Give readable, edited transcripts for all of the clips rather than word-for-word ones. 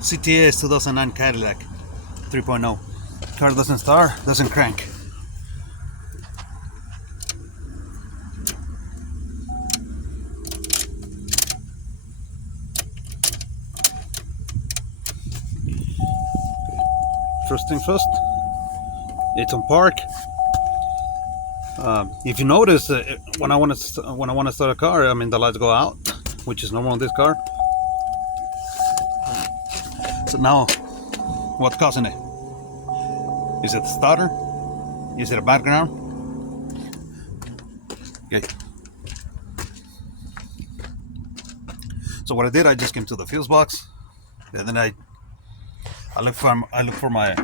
CTS 2009 Cadillac 3.0. Car doesn't start, doesn't crank. First thing first, it's on park. If you notice, when I want to start a car, I mean the lights go out, which is normal on this car. So now, what's causing it? Is it the starter? Is it a background? Okay. So what I did, I just came to the fuse box, and then I look for my.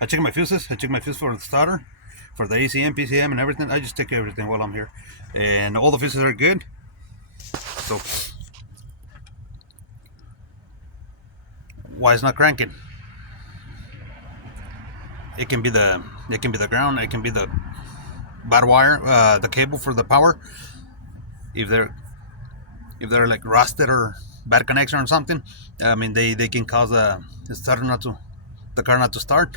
I check my fuses. I check my fuse for the starter, for the ACM, PCM, and everything. I just check everything while I'm here, and all the fuses are good. So why it's not cranking? It can be the ground. It can be the bad wire, the cable for the power. If they're like rusted or bad connection or something, I mean they can cause the car not to start.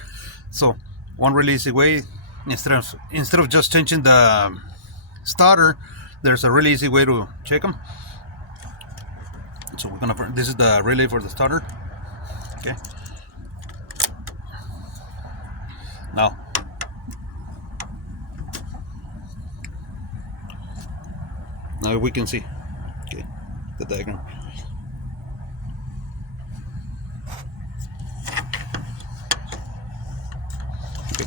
So one really easy way, instead of just changing the starter, there's a really easy way to check them. So this is the relay for the starter. Okay. Now we can see, okay, the diagram. Okay.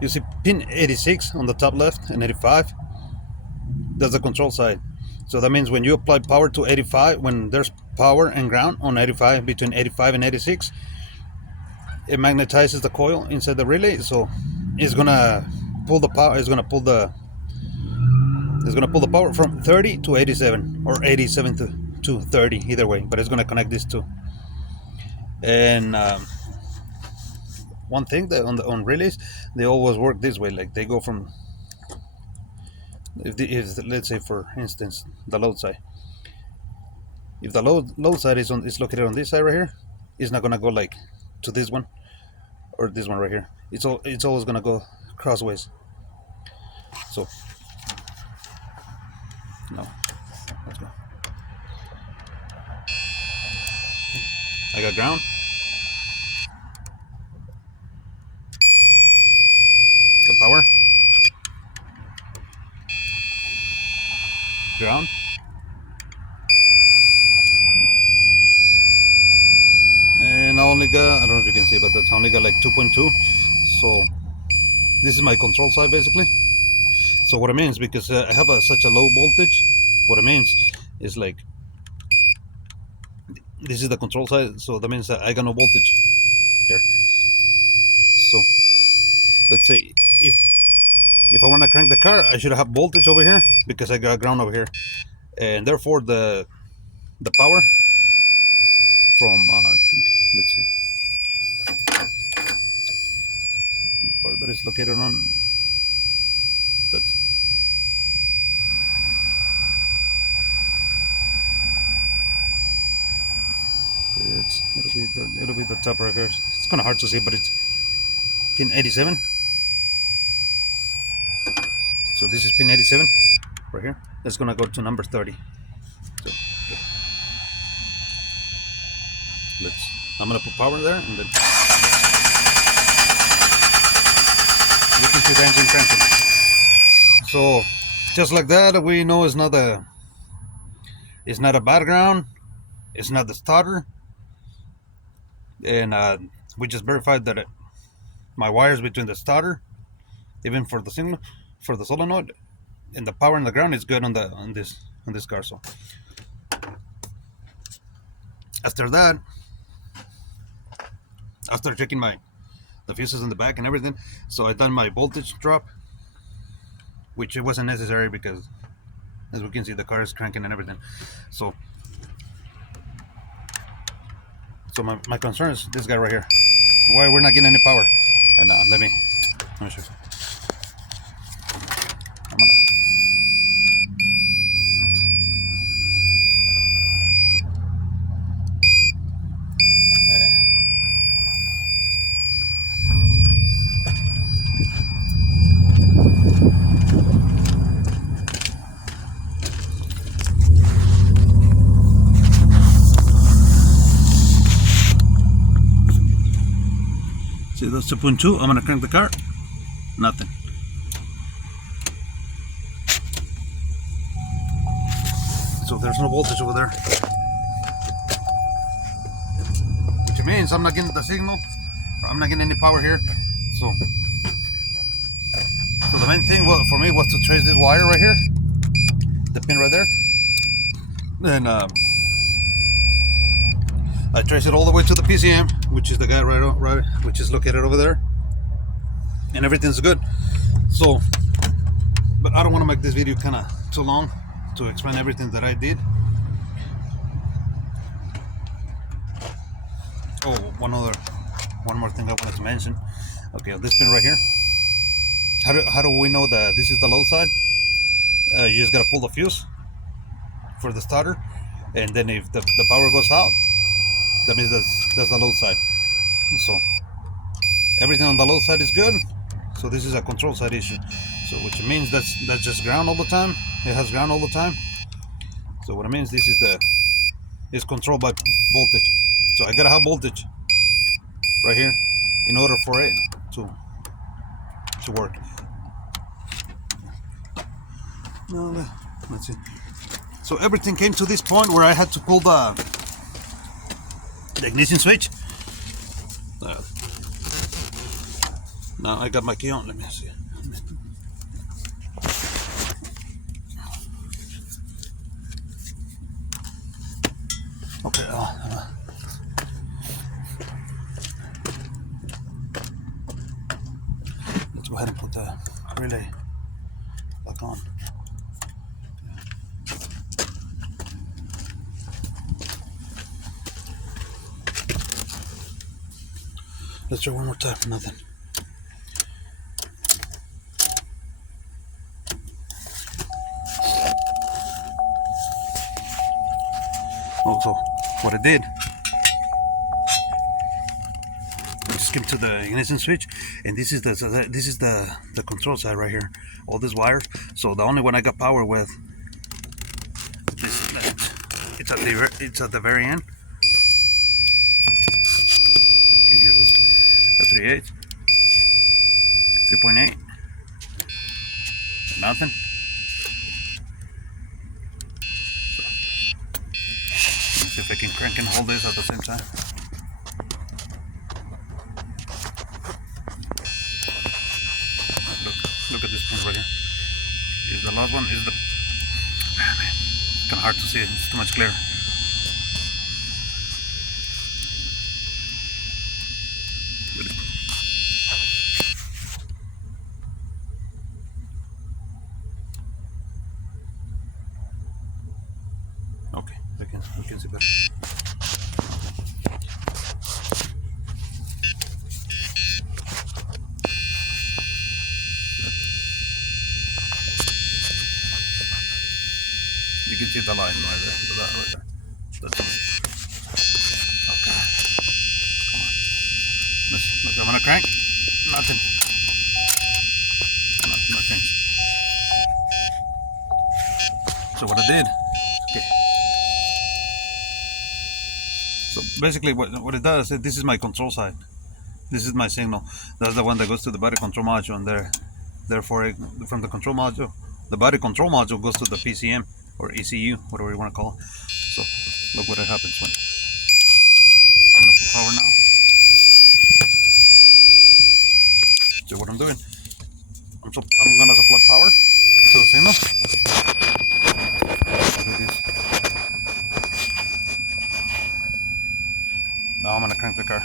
You see pin 86 on the top left and 85. That's the control side. So that means when you apply power to 85, when there's power and ground on 85, between 85 and 86, it magnetizes the coil inside the relay, so it's gonna pull the power. It's gonna pull the power from 30 to 87, or 87 to 30, either way. But it's gonna connect these two. And one thing that on relays, they always work this way. Like they go from, if let's say for instance the load side. If the load side is located on this side right here, it's not gonna go like to this one or this one right here. It's always gonna go crossways. So now let's go. I got ground. Got power. Ground. And I only got, I don't know if you can see, but that's only got like 2.2. So this is my control side basically. So what it means, because I have such a low voltage, what it means is like, this is the control side, so that means that I got no voltage here. So let's say if I want to crank the car, I should have voltage over here because I got ground over here, and therefore the power from I think, let's see, the part that is located on that. It'll be the top right here. It's kind of hard to see, but it's pin 87. So this is pin 87 right here. That's gonna go to number 30. So okay. I'm gonna put power there, and then you can see the engine cranking. So just like that, we know it's not a background, it's not the starter, and we just verified that my wires between the starter, even for the signal, for the solenoid, and the power and the ground is good on this car. So after that, after checking the fuses in the back and everything, so I done my voltage drop, which it wasn't necessary because, as we can see, the car is cranking and everything. So my concern is this guy right here. Why we're not getting any power? And let me show you. that's 2.2. I'm gonna crank the car. Nothing. So there's no voltage over there, which means I'm not getting the signal, or I'm not getting any power here. So the main thing for me was to trace this wire right here, the pin right there. Then I trace it all the way to the PCM, which is the guy right, which is located over there, and everything's good. So, but I don't want to make this video kind of too long to explain everything that I did. Oh, one more thing I wanted to mention. Okay, this pin right here. How do we know that this is the load side? You just gotta pull the fuse for the starter, and then if the power goes out, that means that's the load side. So everything on the load side is good. So this is a control side issue. So which means that's just ground all the time. It has ground all the time. So what it means, this is controlled by voltage. So I gotta have voltage right here in order for it to work. Now let's see. So everything came to this point where I had to pull the ignition switch. Now I got my key on. Let me see. Okay. Let's go ahead and put the relay back on. Let's try one more time. Nothing. Also, what I did, I just came to the ignition switch, and this is the control side right here. All these wires. So the only one I got power with is it's at the very end. You can hear this. A 3/8, 3.8, nothing. See if I can crank and hold this at the same time. Look at this pin right here. Is the last one? Is the man? It's kind of hard to see. It's too much clear. Okay, we can see better. You can see the line right there. Right there. That's it. Okay. Come on. Look, I'm gonna crank. Nothing. Nothing. So what I did. Okay. So basically, what it does is this is my control side. This is my signal. That's the one that goes to the body control module, and therefore from the control module, the body control module goes to the PCM or ECU, whatever you want to call it. So look what happens when I'm gonna put power now. See what I'm doing? I'm gonna supply power to the signal. Now I'm gonna crank the car.